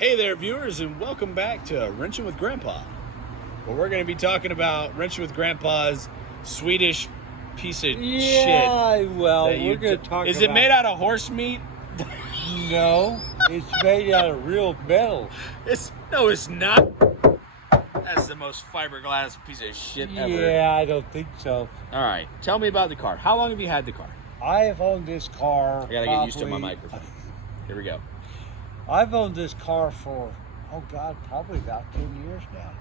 Hey there, viewers, and welcome back to Wrenching with Grandpa. Well, we're going to be talking about Wrenching with Grandpa's Swedish piece of shit. Yeah, well, we're going to talk about... Is it made out of horse meat? No, it's made out of real metal. No, it's not. That's the most fiberglass piece of shit ever. Yeah, I don't think so. All right, tell me about the car. How long have you had the car? I have owned this car I got to get used to my microphone. Here we go. I've owned this car for, probably about 10 years now.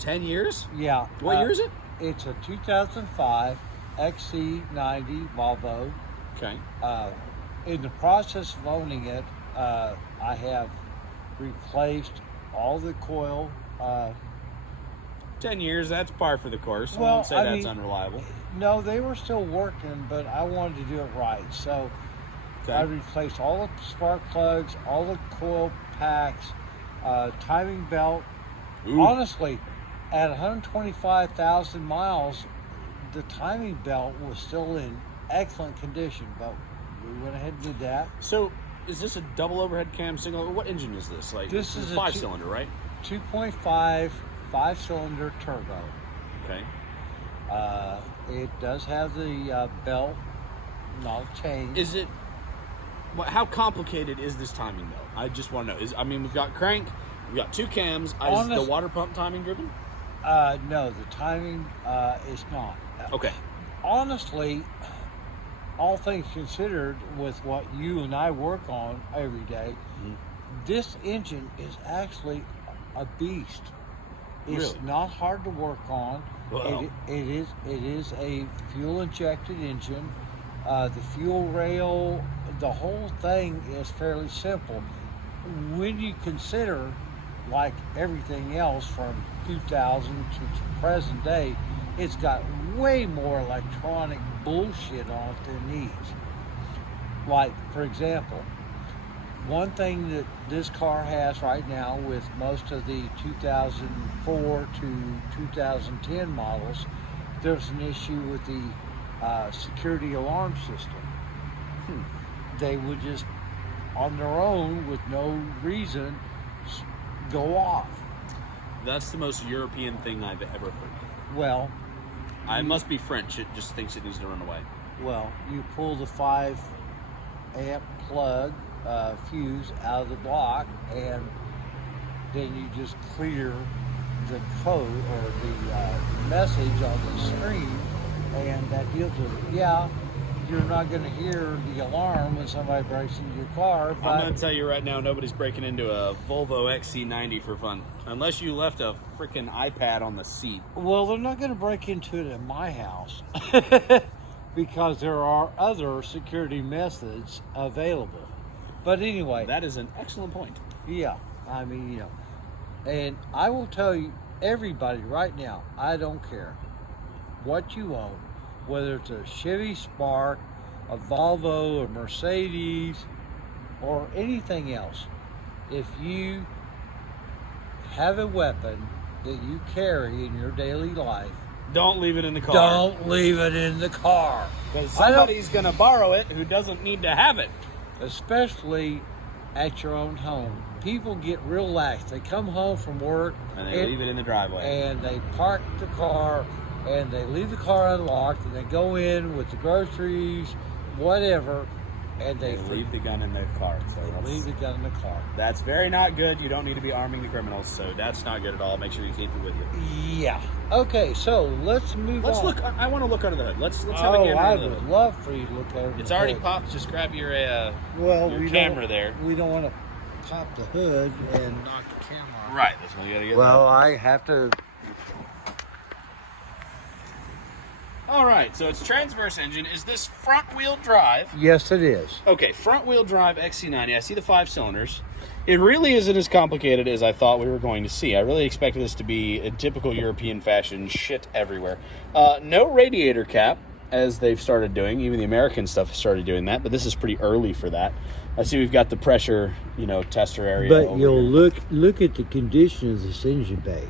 10 years? Yeah. What year is it? It's a 2005 XC90 Volvo. Okay. In the process of owning it, I have replaced all the coil. 10 years, that's par for the course. I Well, won't say I that's mean, unreliable. No, they were still working, but I wanted to do it right. So I replaced all the spark plugs, all the coil packs, timing belt. Ooh. Honestly, at 125,000 miles, the timing belt was still in excellent condition, but we went ahead and did that. So, is this a double overhead cam single? What engine is this? This is a 5-cylinder, right? 2.5 5-cylinder turbo. Okay. It does have the belt, not changed. Is it? How complicated is this timing belt? I just want to know. We've got crank, we've got two cams. Is the water pump timing driven? No, the timing is not. Okay. Honestly, all things considered, with what you and I work on every day, this engine is actually a beast. It's Really? not hard to work on. Wow. It is a fuel injected engine. The fuel rail, the whole thing is fairly simple. When you consider, like everything else from 2000 to present day, it's got way more electronic bullshit on it than it needs. Like, for example, one thing that this car has right now with most of the 2004 to 2010 models, there's an issue with the security alarm system. They would just, on their own, with no reason, go off. That's the most European thing I've ever heard. Well, It must be French. It just thinks it needs to run away. Well, you pull the 5 amp plug fuse out of the block, and then you just clear the code or the message on the screen, and that deals with it. Yeah, you're not going to hear the alarm when somebody breaks into your car. But I'm going to tell you right now, nobody's breaking into a Volvo XC90 for fun. Unless you left a freaking iPad on the seat. Well, they're not going to break into it in my house because there are other security methods available. But anyway. That is an excellent point. Yeah, and I will tell you, everybody right now, I don't care what you own, whether it's a Chevy Spark, a Volvo, a Mercedes, or anything else. If you have a weapon that you carry in your daily life, don't leave it in the car. Don't leave it in the car. Because somebody's going to borrow it who doesn't need to have it. Especially at your own home. People get real lax. They come home from work and they leave it in the driveway. And they park the car and they leave the car unlocked and they go in with the groceries, whatever, and they leave the gun in their car. So leave the gun in the car. That's very not good. You don't need to be arming the criminals, so that's not good at all. Make sure you keep it with you. Yeah. Okay, so let's move on. Let's look. I want to look under the hood. Let's have a gander I under the would hood. love for you to look over It's the already hood. popped. Just grab your camera there. We don't want to pop the hood and knock the camera off. Right. That's what you got to get. Well, I have to. All right. So it's transverse engine. Is this front wheel drive? Yes, it is. Okay, front wheel drive XC90. I see the 5 cylinders. It really isn't as complicated as I thought we were going to see. I really expected this to be a typical European fashion, shit everywhere. No radiator cap, as they've started doing. Even the American stuff has started doing that, but this is pretty early for that. I see we've got the pressure, tester area. But you'll look at the condition of this engine bay.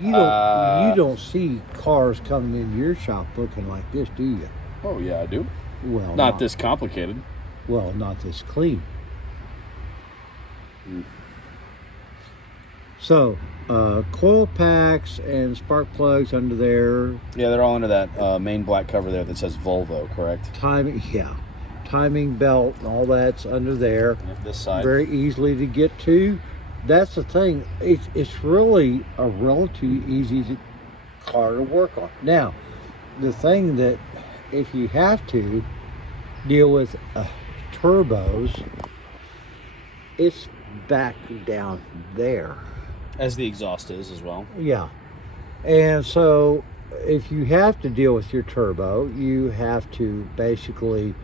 You don't see cars coming into your shop looking like this, do you? Oh yeah, I do. Well, Not this complicated. Well, not this clean. So, coil packs and spark plugs under there. Yeah, they're all under that main black cover there that says Volvo, correct? Timing belt and all that's under there. Yep, this side. Very easily to get to. That's the thing. It's really a relatively easy car to work on. Now, the thing that if you have to deal with turbos, it's back down there. As the exhaust is as well. Yeah. And so if you have to deal with your turbo, you have to basically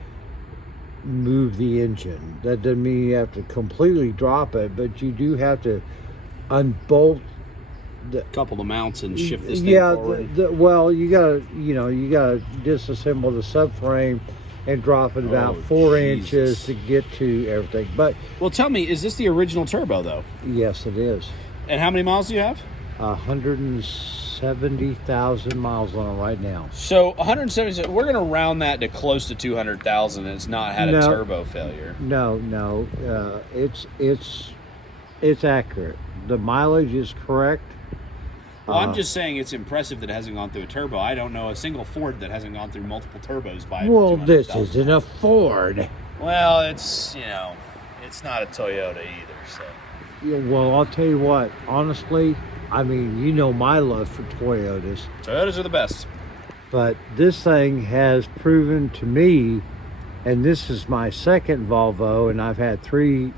move the engine. That doesn't mean you have to completely drop it, but you do have to unbolt a couple of the mounts and shift this thing forward. Well, you gotta disassemble the subframe and drop it about 4 inches to get to everything. But well, tell me, is this the original turbo though? Yes, it is. And how many miles do you have? 170,000 miles on it right now. So 170. We're gonna round that to close to 200,000, and it's not had a turbo failure. No, it's accurate. The mileage is correct. Well, I'm just saying it's impressive that it hasn't gone through a turbo. I don't know a single Ford that hasn't gone through multiple turbos by. Well, this isn't a Ford. Well, it's it's not a Toyota either. So. Yeah, well, I'll tell you what. Honestly, I mean, you know my love for Toyotas. Toyotas are the best. But this thing has proven to me, and this is my second Volvo, and I've had 3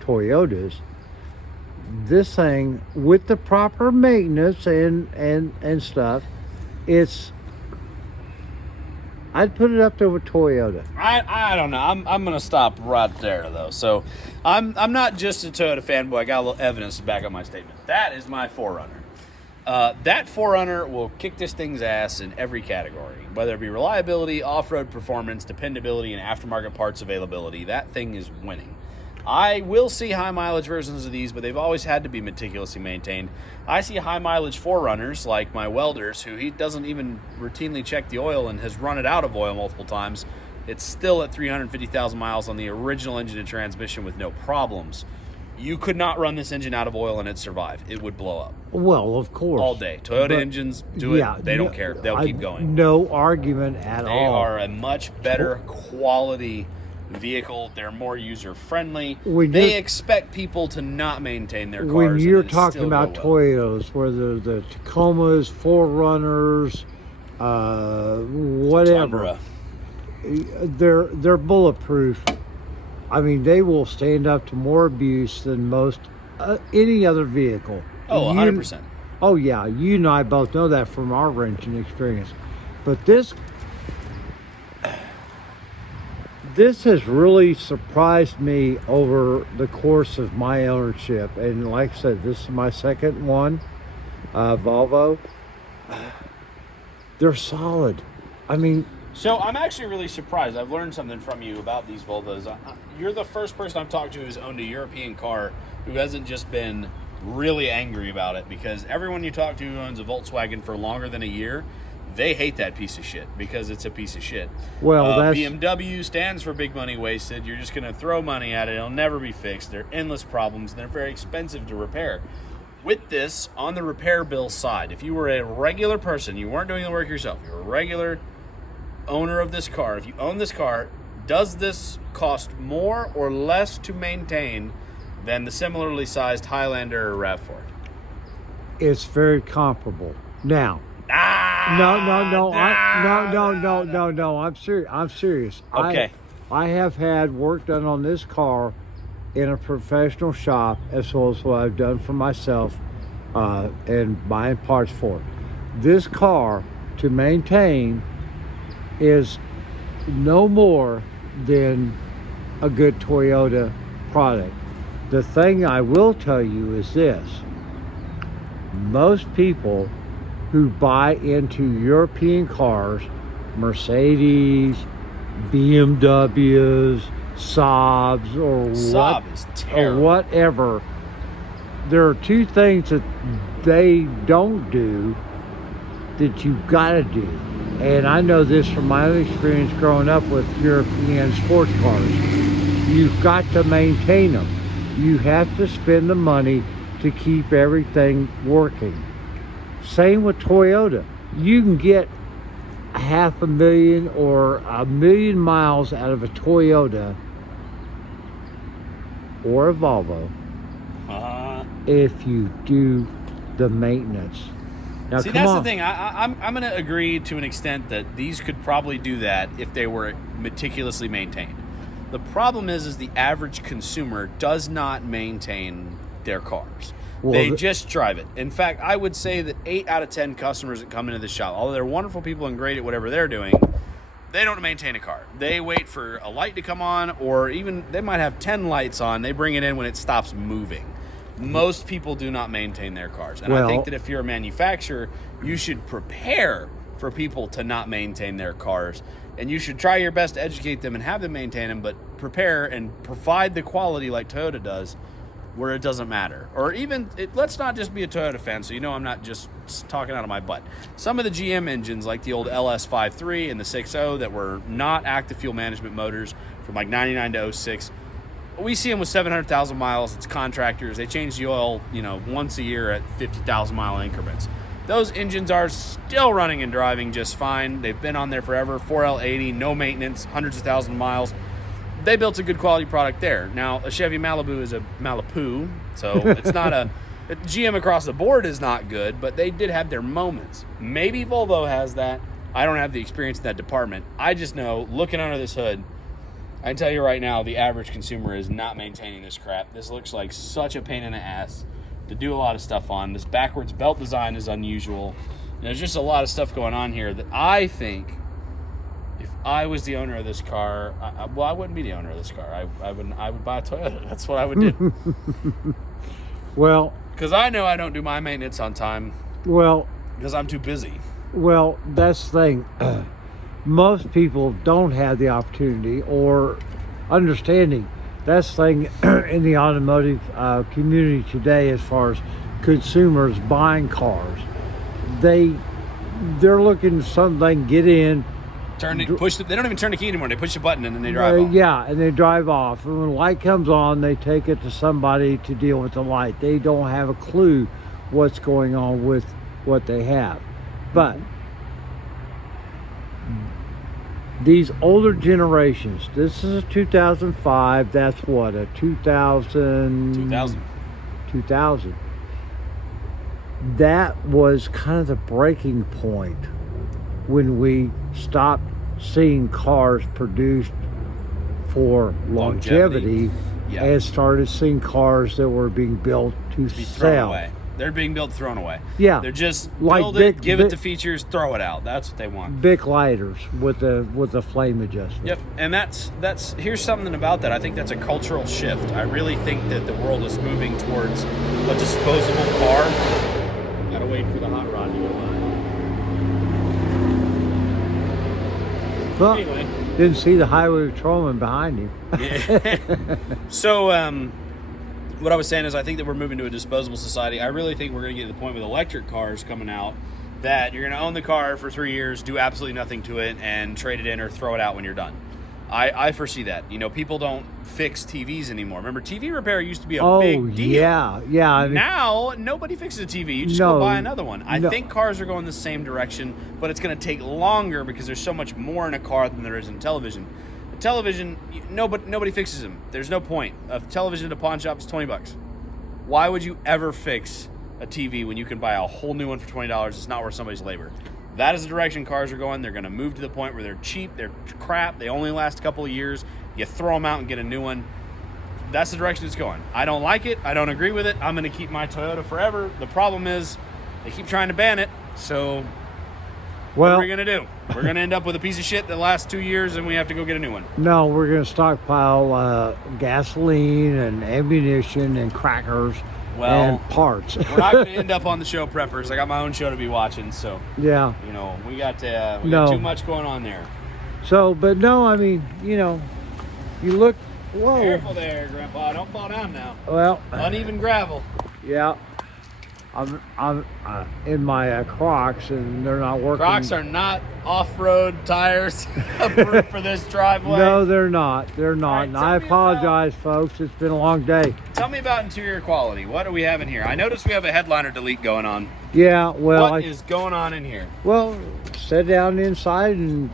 Toyotas. This thing, with the proper maintenance and stuff, I'd put it up there with Toyota. I don't know. I'm gonna stop right there though. So I'm not just a Toyota fanboy. I got a little evidence to back up my statement. That is my 4Runner. That 4Runner will kick this thing's ass in every category, whether it be reliability, off-road performance, dependability, and aftermarket parts availability. That thing is winning. I will see high mileage versions of these, but they've always had to be meticulously maintained. I see high mileage 4Runners like my Welders, who he doesn't even routinely check the oil and has run it out of oil multiple times. It's still at 350,000 miles on the original engine and transmission with no problems. You could not run this engine out of oil and it'd survive. It would blow up. Well, of course. All day. Toyota engines do it. They don't care. They'll keep going. No argument at all. They are a much better quality vehicle. They're more user-friendly. They expect people to not maintain their cars. When you're talking about Toyotas, whether the Tacomas, 4Runners, whatever, they're bulletproof. I mean, they will stand up to more abuse than most any other vehicle. Oh, 100%. Oh, yeah. You and I both know that from our wrenching experience. But this has really surprised me over the course of my ownership. And like I said, this is my second one, Volvo. They're solid. I mean... So I'm actually really surprised. I've learned something from you about these Volvos. You're the first person I've talked to who's owned a European car who hasn't just been really angry about it, because everyone you talk to who owns a Volkswagen for longer than a year, they hate that piece of shit because it's a piece of shit. Well, BMW stands for big money wasted. You're just going to throw money at it. It'll never be fixed. They're endless problems, and they're very expensive to repair. With this, on the repair bill side, if you were a regular person, you weren't doing the work yourself, you're a regular owner of this car, if you own this car, does this cost more or less to maintain than the similarly sized Highlander or RAV4? It's very comparable. Now, no. I'm serious. Okay. I have had work done on this car in a professional shop, as well as what I've done for myself and buying parts for it. This car, to maintain, is no more than a good Toyota product. The thing I will tell you is this: most people who buy into European cars, Mercedes, BMWs, Saabs, or whatever, there are 2 things that they don't do that you've got to do. And I know this from my own experience growing up with European sports cars. you've got to maintain them. You have to spend the money to keep everything working. Same with Toyota. You can get 500,000 or 1,000,000 miles out of a Toyota or a Volvo if you do the maintenance. Now, see, that's the thing. I'm going to agree to an extent that these could probably do that if they were meticulously maintained. The problem is the average consumer does not maintain their cars. Well, they just drive it. In fact, I would say that 8 out of 10 customers that come into the shop, although they're wonderful people and great at whatever they're doing, they don't maintain a car. They wait for a light to come on, or even they might have 10 lights on. They bring it in when it stops moving. Most people do not maintain their cars. And I think that if you're a manufacturer, you should prepare for people to not maintain their cars. And you should try your best to educate them and have them maintain them, but prepare and provide the quality like Toyota does where it doesn't matter. Or even, let's not just be a Toyota fan, so you know I'm not just talking out of my butt. Some of the GM engines, like the old LS53 and the 6.0 that were not active fuel management motors from like 99 to 06, we see them with 700,000 miles. It's contractors. They change the oil, once a year at 50,000 mile increments. Those engines are still running and driving just fine. They've been on there forever. 4L80, no maintenance, hundreds of thousands of miles. They built a good quality product there. Now, a Chevy Malibu is a Malibu, so it's not a GM across the board is not good, but they did have their moments. Maybe Volvo has that. I don't have the experience in that department. I just know, looking under this hood, I can tell you right now, the average consumer is not maintaining this crap. This looks like such a pain in the ass to do a lot of stuff on. This backwards belt design is unusual. And there's just a lot of stuff going on here that I think, if I was the owner of this car, I wouldn't be the owner of this car. I would buy a Toyota. That's what I would do. Well, because I know I don't do my maintenance on time. Well, because I'm too busy. Well, that's the thing. Most people don't have the opportunity or understanding. That's the thing in the automotive community today, as far as consumers buying cars. They're looking for something, get in, push. They don't even turn the key anymore. They push the button and then they drive off. Yeah, and they drive off. And when the light comes on, they take it to somebody to deal with the light. They don't have a clue what's going on with what they have. But these older generations, this is a 2005, that's what, a 2000. That was kind of the breaking point when we stopped seeing cars produced for longevity. Yeah. And started seeing cars that were being built to sell. Away. They're being built, thrown away. Yeah, they're just like build it, give it the features, throw it out. That's what they want. Bic lighters with the flame adjustment. Yep, and that's here's something about that. I think that's a cultural shift. I really think that the world is moving towards a disposable car. Gotta wait for the hot rod to go by. Well, anyway, didn't see the highway patrolman behind him. Yeah. So, what I was saying is I think that we're moving to a disposable society. I really think we're going to get to the point with electric cars coming out that you're going to own the car for 3 years, do absolutely nothing to it, and trade it in or throw it out when you're done. I foresee that. People don't fix TVs anymore. Remember, TV repair used to be a big deal. Yeah. I mean, now, nobody fixes a TV. You just go buy another one. I think cars are going the same direction, but it's going to take longer because there's so much more in a car than there is in television. A television, nobody fixes them. There's no point. A television at a pawn shop is $20. Why would you ever fix a TV when you can buy a whole new one for $20? It's not worth somebody's labor. That is the direction cars are going. They're going to move to the point where they're cheap, they're crap, they only last a couple of years. You throw them out and get a new one. That's the direction it's going. I don't like it. I don't agree with it. I'm going to keep my Toyota forever. The problem is they keep trying to ban it. So what are we going to do? We're going to end up with a piece of shit that lasts 2 years and we have to go get a new one. No, we're going to stockpile gasoline and ammunition and crackers. And parts. We're not going to end up on the show preppers. I got my own show to be watching, so yeah. We got too much going on there. So, but no, I mean, you look. Whoa! Careful there, Grandpa. Don't fall down now. Well, uneven gravel. Yeah. I'm in my Crocs, and they're not working. Crocs are not off-road tires approved for this driveway. No, they're not. They're not. right, And tell I me apologize, folks. It's been a long day. Tell me about interior quality. What do we have in here? I noticed we have a headliner delete going on. Yeah, well, What is going on in here? well, sit down inside and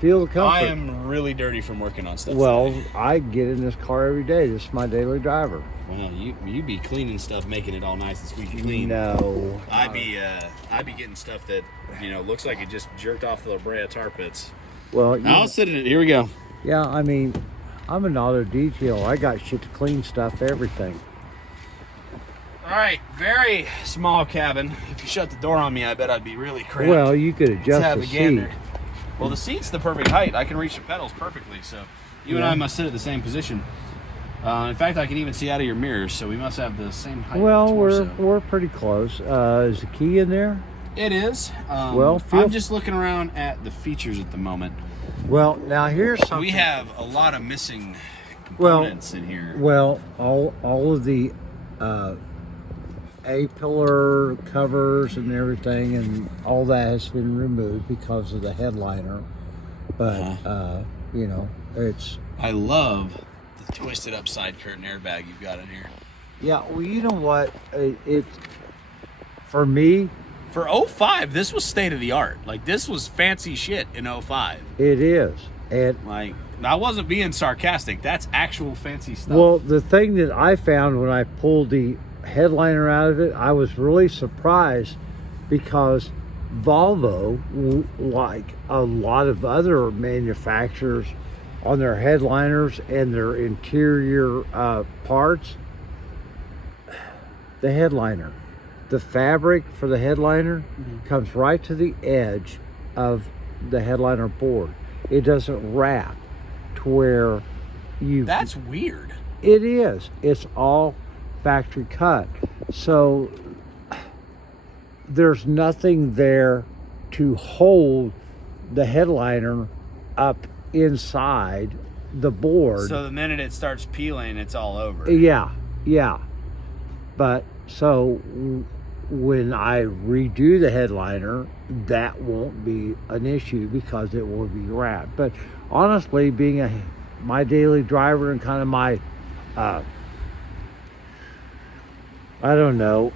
feel the comfort. I am really dirty from working on stuff. Well, today. I get in this car every day. This is my daily driver. Well, you be cleaning stuff, making it all nice and squeaky clean. No. I'd be getting stuff that looks like it just jerked off the La Brea tar pits. Well, I'll sit in it. Here we go. yeah, I mean, I'm an auto detail. I got shit to clean stuff, everything. All right, very small cabin. If you shut the door on me, I bet I'd be really cramped. Well, you could Let's adjust have the a seat. gander. Well, the seat's the perfect height. I can reach the pedals perfectly, so you and Yeah. I must sit at the same position. In fact, I can even see out of your mirrors, so we must have the same height. Well, torso. we're pretty close. Is the key in there? It is. Well, I'm just looking around at the features at the moment. Well, now here's something. We have a lot of missing Well, components in here. Well, all of the A-pillar covers and everything, and all that has been removed because of the headliner. But it's I love the twisted up side curtain airbag you've got in here. yeah. Well, you know what? It for me, For 05, this was state of the art. Like, this was fancy shit in 05. it is. And Like, I wasn't being sarcastic. That's actual fancy stuff. well, the thing that I found when I pulled the headliner out of it, I was really surprised because Volvo, like a lot of other manufacturers, on their headliners and their interior parts, the headliner, the fabric for the headliner comes right to the edge of the headliner board. It doesn't wrap to where you... That's weird. It is. It's all factory cut. So there's nothing there to hold the headliner up inside the board. So the minute it starts peeling, it's all over. Yeah. But so when I redo the headliner, that won't be an issue because it will be wrapped. But honestly, being my daily driver and kind of my I don't know.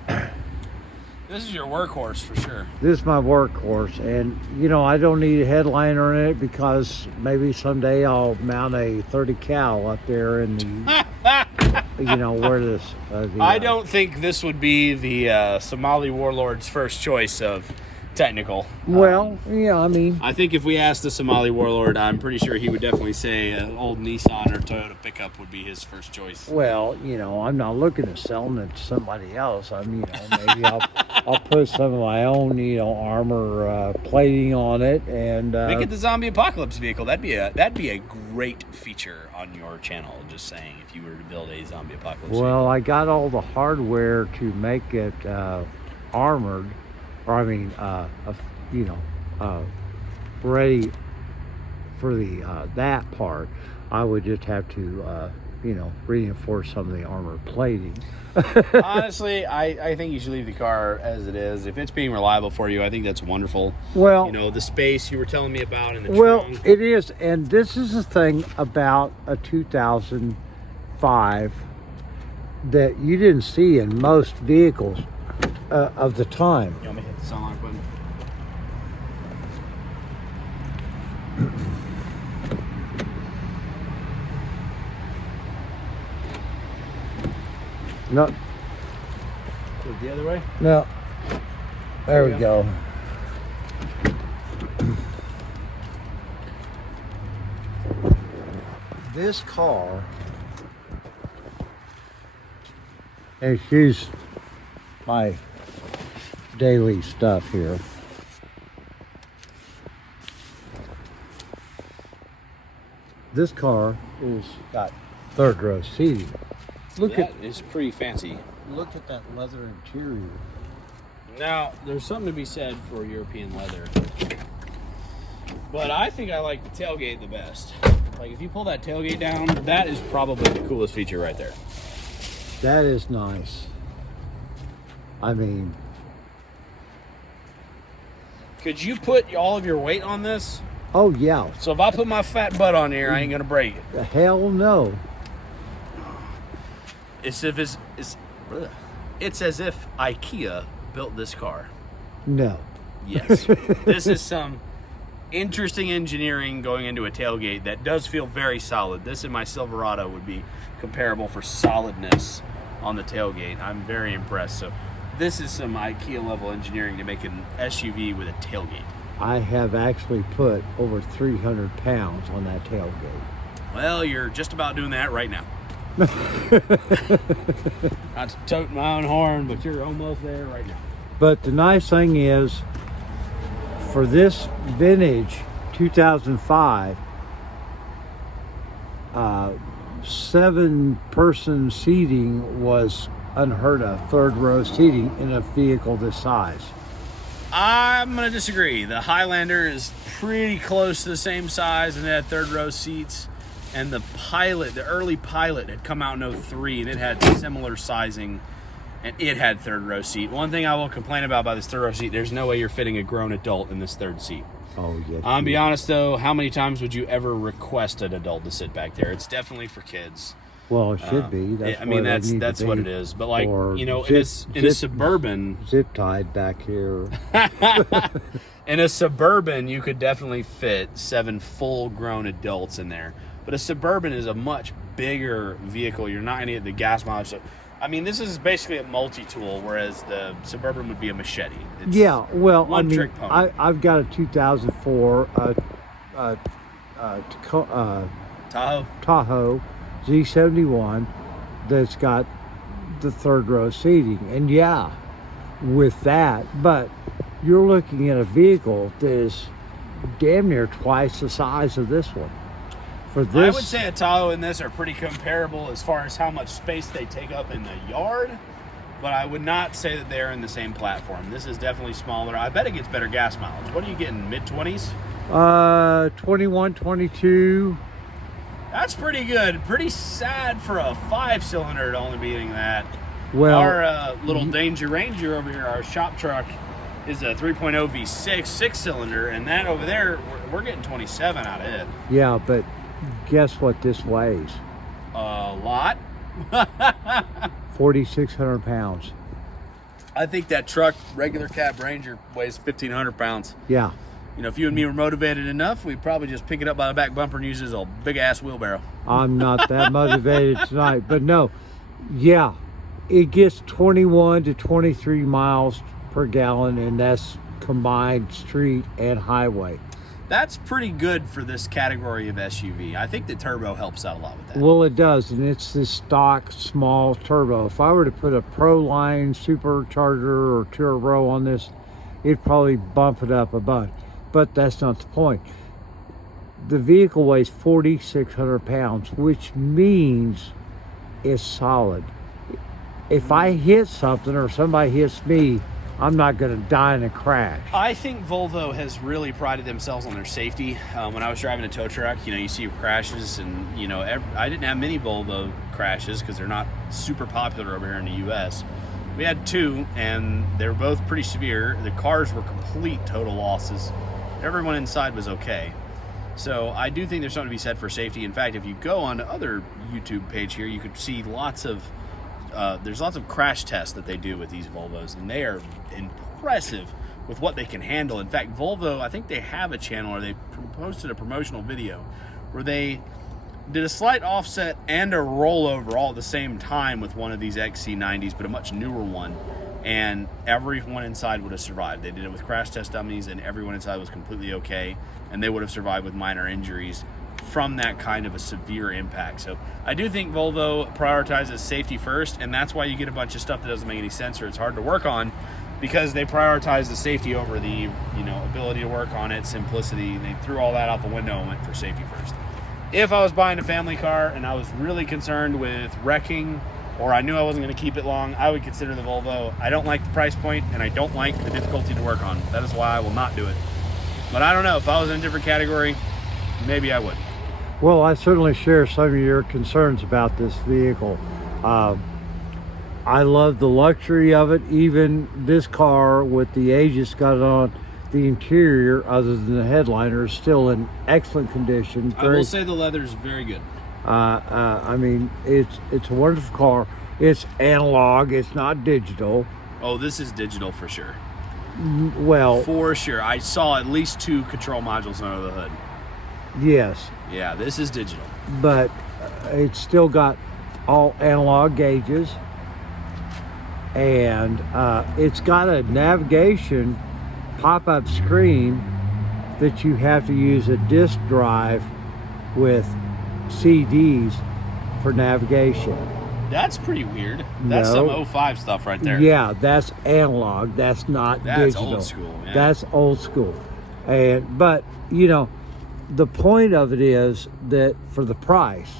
This is your workhorse for sure. This is my workhorse, and I don't need a headliner in it because maybe someday I'll mount a 30 cal up there in the where this. I don't think this would be the Somali warlord's first choice of technical. Well, yeah, I mean, I think if we asked the Somali warlord, I'm pretty sure he would definitely say an old Nissan or Toyota pickup would be his first choice. well, I'm not looking at selling it to somebody else. Maybe I'll put some of my own, armor plating on it and Make it the zombie apocalypse vehicle. That'd be a great feature on your channel. Just saying, if you were to build a zombie apocalypse. well, I got all the hardware to make it armored, or ready for the that part. I would just have to reinforce some of the armor plating. Honestly, I think you should leave the car as it is. If it's being reliable for you, I think that's wonderful. Well, The space you were telling me about in the well, trunk. it is, and this is the thing about a 2005 that you didn't see in most vehicles of the time. You want me to hit the sunlock button? No, Go the other way? no. There we go. This car, excuse my daily stuff here. This car is got third row seating. Look That is pretty fancy. at that leather interior. Now, there's something to be said for European leather. But I think I like the tailgate the best. Like, if you pull that tailgate down, that is probably the coolest feature right there. That is nice. I mean, Could you put all of your weight on this? oh yeah, So if I put my fat butt on here, I ain't gonna break it. the hell no. It's as if IKEA built this car. No. Yes. This is some interesting engineering going into a tailgate that does feel very solid. This and my Silverado would be comparable for solidness on the tailgate. I'm very impressed. So this is some IKEA level engineering to make an SUV with a tailgate. I have actually put over 300 pounds on that tailgate. Well, you're just about doing that right now. Not to tote my own horn, but you're almost there right now. But the nice thing is, for this vintage 2005, 7-person seating was unheard of, third row seating in a vehicle this size. I'm going to disagree. The Highlander is pretty close to the same size and it had third row seats. And the Pilot, the early Pilot, had come out in 03 and it had similar sizing and it had third row seat. One thing I will complain about this third row seat, there's no way you're fitting a grown adult in this third seat. Oh, yes. I'll be honest though, how many times would you ever request an adult to sit back there? It's definitely for kids. Well, it should be. That's That's what it is. But like, in a Suburban, zip tied back here. in a Suburban, you could definitely fit 7 full-grown adults in there. But a Suburban is a much bigger vehicle. You're not going to get the gas mileage. So, I mean, this is basically a multi-tool, whereas the Suburban would be a machete. It's One trick pony. I've got a 2004 Tahoe Z71 that's got the third row seating, and with that, but you're looking at a vehicle that is damn near twice the size of this one. For this, I would say a Tahoe and this are pretty comparable as far as how much space they take up in the yard, but I would not say that they're in the same platform. This is definitely smaller. I bet it gets better gas mileage. What are you getting, mid-20s? 21, 22. That's pretty good. Pretty sad for a 5-cylinder to only be getting that. Well, our little Danger Ranger over here, our shop truck, is a 3.0 V6 6-cylinder, and that over there, we're getting 27 out of it. Yeah, but guess what this weighs? A lot. 4,600 pounds. I think that truck, regular cab Ranger, weighs 1,500 pounds. Yeah. You know, if you and me were motivated enough, we'd probably just pick it up by the back bumper and use it as a big-ass wheelbarrow. I'm not that motivated tonight, but no. Yeah, it gets 21 to 23 miles per gallon, and that's combined street and highway. That's pretty good for this category of SUV. I think the turbo helps out a lot with that. Well, it does, and it's the stock small turbo. If I were to put a Proline supercharger or turbo on this, it'd probably bump it up a bunch. But that's not the point. The vehicle weighs 4,600 pounds, which means it's solid. If I hit something or somebody hits me, I'm not going to die in a crash. I think Volvo has really prided themselves on their safety. When I was driving a tow truck, you see crashes, and I didn't have many Volvo crashes because they're not super popular over here in the U.S. We had 2, and they were both pretty severe. The cars were complete total losses. Everyone inside was okay. So I do think there's something to be said for safety. In fact, if you go on the other YouTube page here, you could see there's lots of crash tests that they do with these Volvos, and they are impressive with what they can handle. In fact, Volvo, I think they have a channel, or they posted a promotional video where they did a slight offset and a rollover all at the same time with one of these XC90s, but a much newer one, and everyone inside would have survived. They did it with crash test dummies, and everyone inside was completely okay, and they would have survived with minor injuries from that kind of a severe impact. So I do think Volvo prioritizes safety first, and that's why you get a bunch of stuff that doesn't make any sense or it's hard to work on, because they prioritize the safety over the ability to work on it, simplicity. They threw all that out the window and went for safety first. If I was buying a family car and I was really concerned with wrecking, or I knew I wasn't going to keep it long, I would consider the Volvo. I don't like the price point, and I don't like the difficulty to work on. That is why I will not do it. But I don't know, if I was in a different category, maybe I would. Well, I certainly share some of your concerns about this vehicle. I love the luxury of it. Even this car with the Aegis got on the interior, other than the headliner, is still in excellent condition. I will say the leather is very good. I mean, it's a wonderful car. It's analog. It's not digital. Oh, this is digital for sure. Well, For sure. I saw at least 2 control modules under the hood. yes, Yeah, this is digital. but it's still got all analog gauges, and it's got a navigation pop-up screen that you have to use a disk drive with CDs for navigation. That's pretty weird. That's No. some 05 stuff right there. Yeah, that's analog. That's not That's digital. old school. Yeah. That's old school. But you know, the point of it is that for the price,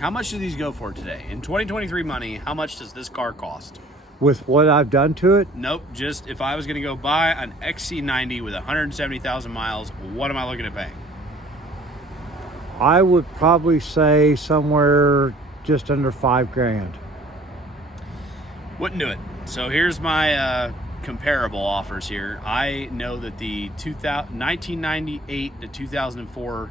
How much do these go for today? In 2023 money, how much does this car cost? with what I've done to it, Nope, just if I was going to go buy an XC90 with 170,000 miles, what am I looking at paying? I would probably say somewhere just under $5,000. Wouldn't do it. So here's my comparable offers here. I know that the 1998 to 2004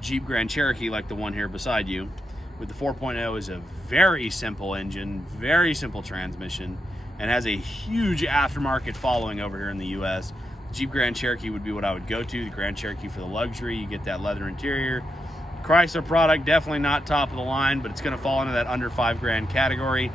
Jeep Grand Cherokee, like the one here beside you, with the 4.0 is a very simple engine, very simple transmission, and has a huge aftermarket following over here in the U.S. The Jeep Grand Cherokee would be what I would go to. The Grand Cherokee for the luxury. You get that leather interior. Chrysler product, definitely not top of the line, but it's going to fall into that under $5,000 category.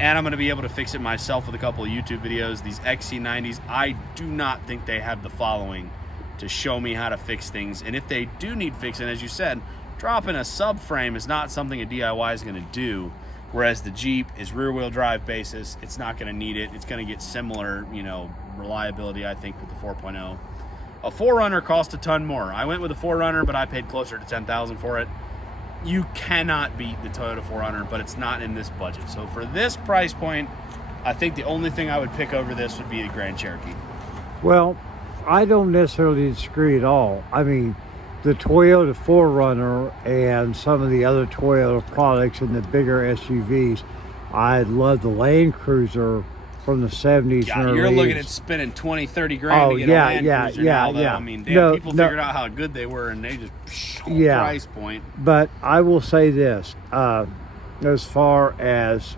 And I'm going to be able to fix it myself with a couple of YouTube videos. These XC90s, I do not think they have the following to show me how to fix things. And if they do need fixing, as you said, dropping a subframe is not something a DIY is going to do. Whereas the Jeep is rear-wheel drive basis. It's not going to need it. It's going to get similar, reliability, I think, with the 4.0. A 4Runner cost a ton more. I went with a 4Runner, but I paid closer to $10,000 for it. You cannot beat the Toyota 4Runner, but it's not in this budget. So for this price point, I think the only thing I would pick over this would be the Grand Cherokee. Well, I don't necessarily disagree at all. I mean, the Toyota 4Runner and some of the other Toyota products and the bigger SUVs, I love the Land Cruiser from the 70s Yeah, and early you're looking 80s. at spending 20, 30 grand Oh, to get yeah, a Land yeah, Cruiser yeah, now, though. yeah. I mean, damn, No, people no. figured out how good they were, and they just Yeah. price point. But I will say this, as far as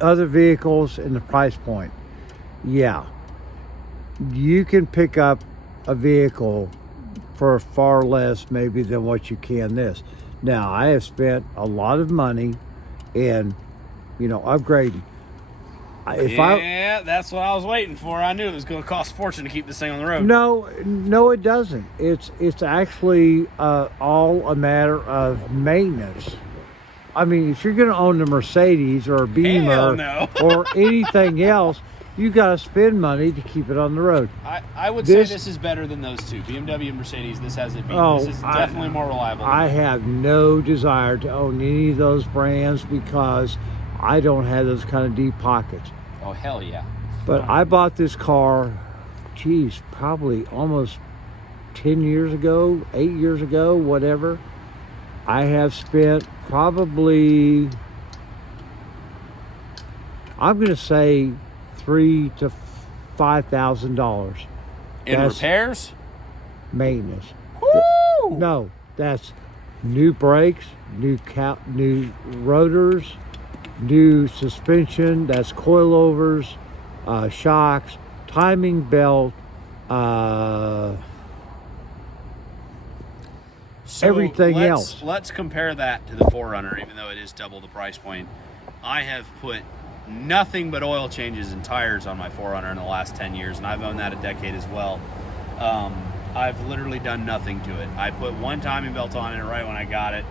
other vehicles in the price point, yeah, you can pick up a vehicle for far less maybe than what you can this. Now, I have spent a lot of money in, upgrading. Yeah, that's what I was waiting for. I knew it was going to cost a fortune to keep this thing on the road. No, it doesn't. It's actually all a matter of maintenance. I mean, if you're going to own a Mercedes or a Beamer Hell no. or anything else, you got to spend money to keep it on the road. I would say this is better than those two. BMW and Mercedes, this has it beat. Oh, This is definitely more reliable. I have no desire to own any of those brands because I don't have those kind of deep pockets. Oh, hell yeah. But I bought this car, probably almost 10 years ago, 8 years ago, whatever. I have spent probably, I'm going to say $3,000 to $5,000 In That's- repairs? maintenance. Woo! No, that's new brakes, new rotors, new suspension, that's coilovers, shocks, timing belt, So everything else. Let's compare that to the 4Runner, even though it is double the price point. I have put nothing but oil changes and tires on my 4Runner in the last 10 years, and I've owned that a decade as well. I've literally done nothing to it. I put one timing belt on it right when I got it.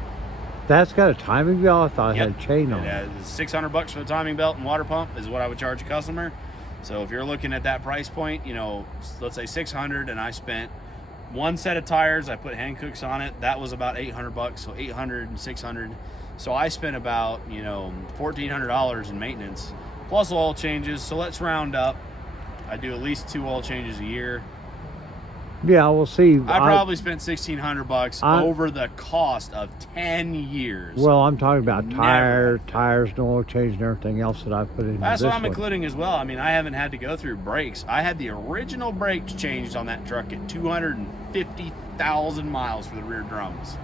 That's got a timing belt? I thought Yep. it had a chain on It it. has $600 for the timing belt and water pump is what I would charge a customer. So if you're looking at that price point, let's say $600, and I spent one set of tires, I put Hankooks on it. That was about $800, so $800 and $600. So I spent about $1,400 in maintenance plus oil changes. So let's round up. I do at least 2 oil changes a year. Yeah, we'll see. I probably spent $1,600 over the cost of 10 years. Well, I'm talking about tires, and oil change, and everything else that I put in. That's what I'm including as well. I mean, I haven't had to go through brakes. I had the original brakes changed on that truck at 250,000 miles for the rear drums.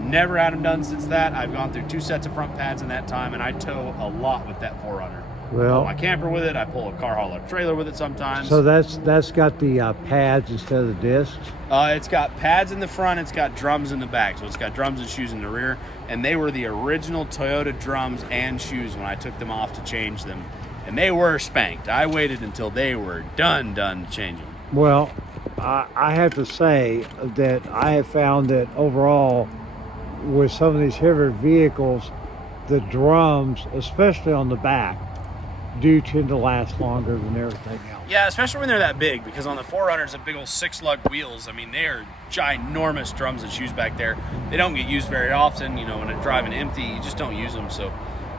Never had them done since that. I've gone through 2 sets of front pads in that time, and I tow a lot with that 4Runner. Well, I pull my camper with it. I pull a car hauler trailer with it sometimes. So that's got the pads instead of the discs? It's got pads in the front. It's got drums in the back. So it's got drums and shoes in the rear. And they were the original Toyota drums and shoes when I took them off to change them. And they were spanked. I waited until they were done changing. Well, I have to say that I have found that overall, with some of these heavier vehicles, the drums, especially on the back, do tend to last longer than everything else. Yeah, especially when they're that big, because on the 4Runners, the big old 6-lug wheels, I mean, they are ginormous drums and shoes back there. They don't get used very often. You know, when I'm driving empty, you just don't use them. So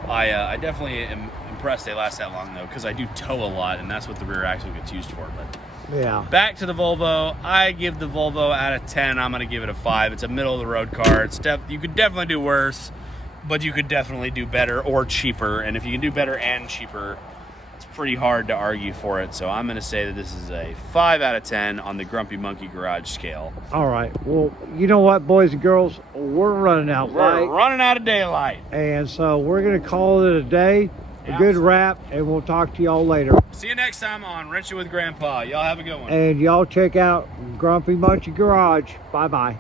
I definitely am impressed they last that long, though, because I do tow a lot, and that's what the rear axle gets used for. But yeah. Back to the Volvo. I give the Volvo out of 10. I'm going to give it a 5. It's a middle-of-the-road car. You could definitely do worse, but you could definitely do better or cheaper. And if you can do better and cheaper, it's pretty hard to argue for it. So I'm going to say that this is a 5 out of 10 on the Grumpy Monkey Garage scale. All right. Well, you know what, boys and girls? We're running out We're running out of daylight. And so we're going to call it a day. A good wrap, and we'll talk to y'all later. See you next time on Wrenching with Grandpa. Y'all have a good one. And y'all check out Grumpy Monkey Garage. Bye-bye.